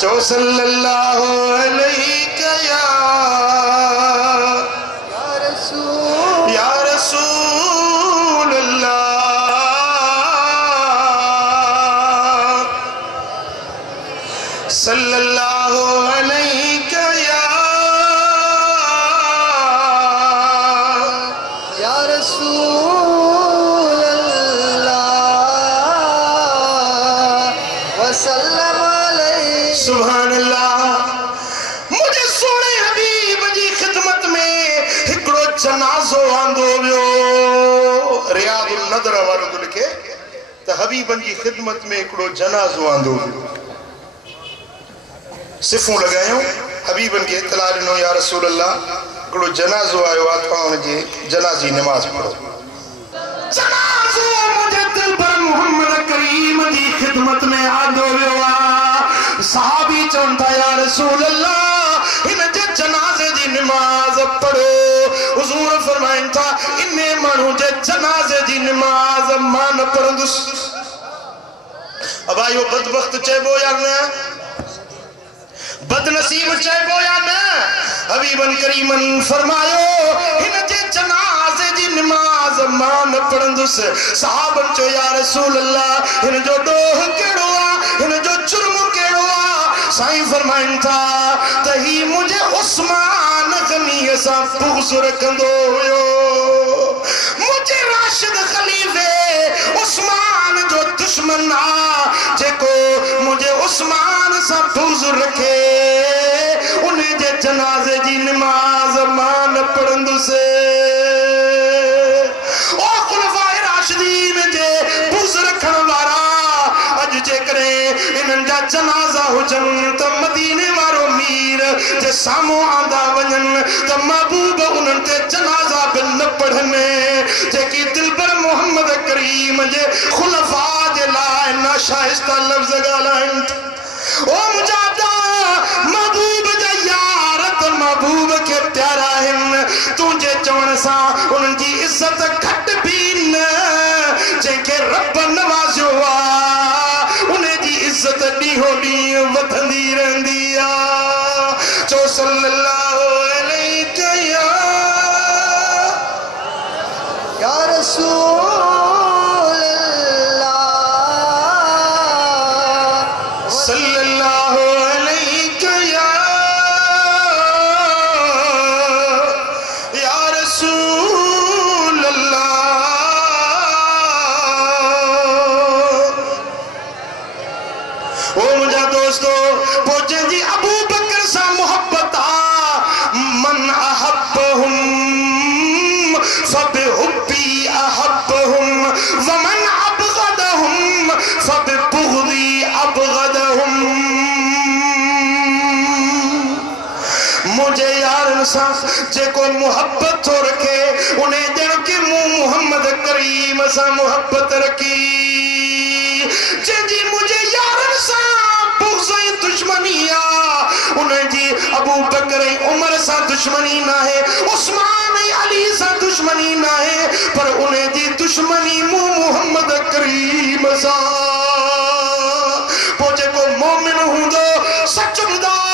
चो सल्लल्लाहु अलैहि या रसूल अल्लाह सल्लल्लाहु अलैहि या रसूल अल्लाह वसल्लम अलैहि। सुभान अल्लाह। मुझे सोने हबीब जी खिदमत में हिकड़ो जनाजो आंदो वियो। रियादुल नदर वारो तो लिखे त हबीबन जी खिदमत में हिकड़ो जनाजो आंदो वियो। सिफूं लगायूं हबीबन के इतला दिनो या रसूल अल्लाह हिकड़ो जनाजो आयो आ तव्हां जे जनाजी नमाज पढ़ो। जनाजो मुझे दिल पर मोहम्मद करीम जी खिदमत में आंदो वियो आ। सहाबी चवंदा या रसूल अल्लाह इन जे जनाजे दी नमाज पढ़ो। हुजूर फरमाइन था इन्ने मानू जे जनाजे दी नमाज मां न पढ़ंदुस। अब आयो बदबख्त चेबो या न बदनसीब चेबो या न। हबीबन करीमन फरमायो इन जे जनाजे दी नमाज मां न पढ़ंदुस। सहाबन चो या रसूल अल्लाह इन जो डोह केड़ो आ इन जो जुर्म केड़ो आ। साईं फरमाइन था तही मुझे उस्मान गनी सा बुग़्ज़ रखंदो हुयो। मुझे राशिद खलीफे उस्मान जो दुश्मन आ जेको मुझे उस्मान सा बुग़्ज़ रखे उन्हें जे जनाजे जी नमाज मां न पढ़ंदुसे। ओ खुलफाए राशिदीन जे बुग़्ज़ रखण वारा अज जे करे इनन जा जनाजा हुजन त मदीने वारो मीर जे सामो आंदा वजन त महबूब उनन ते जनाजा बिल न पढ़ने जेकी दिलबर मोहम्मद करीम जे खुलफा जे लाए नाशाइस्ता लफ्ज गालाइन। ओ मुजादा महबूब जा यार त महबूब के प्यारा हिन तुझे चवण सा उनन जी इज्जत घट भी न। जेके रब नवाज़ियो आ उन्हें जी इज्जत ॾींहों ॾींहुं वधंदी रहंदी आ। चो सल्लल्लाहु अलैहि या रसूल अल्लाह सल्लल्लाहु अलैहि या रसूल अल्लाह। ओ मुझा दोस्तों पोचे जी अबू बकर सा मोहब्बत आ मन अहब्बहुम फबिहुब्बी अहब्बहुम वमन अबगदहुम फबिबुग़दी अबगदहुम। मुझे यारन सा जेको मोहब्बत तो रखे उन्हें जण के मुंह मोहम्मद करीम सा मोहब्बत रखी। जी मुझे यारन सा बुग़्ज़ दुश्मनी आ उन्हें जी अबू बकर उमर सा दुश्मनी ना है उस्मान अली सा दुश्मनी ना है पर उन्हें जी दुश्मनी मुंह मोहम्मद करीम सा। पोजे को मोमिन हुंदो सचुदार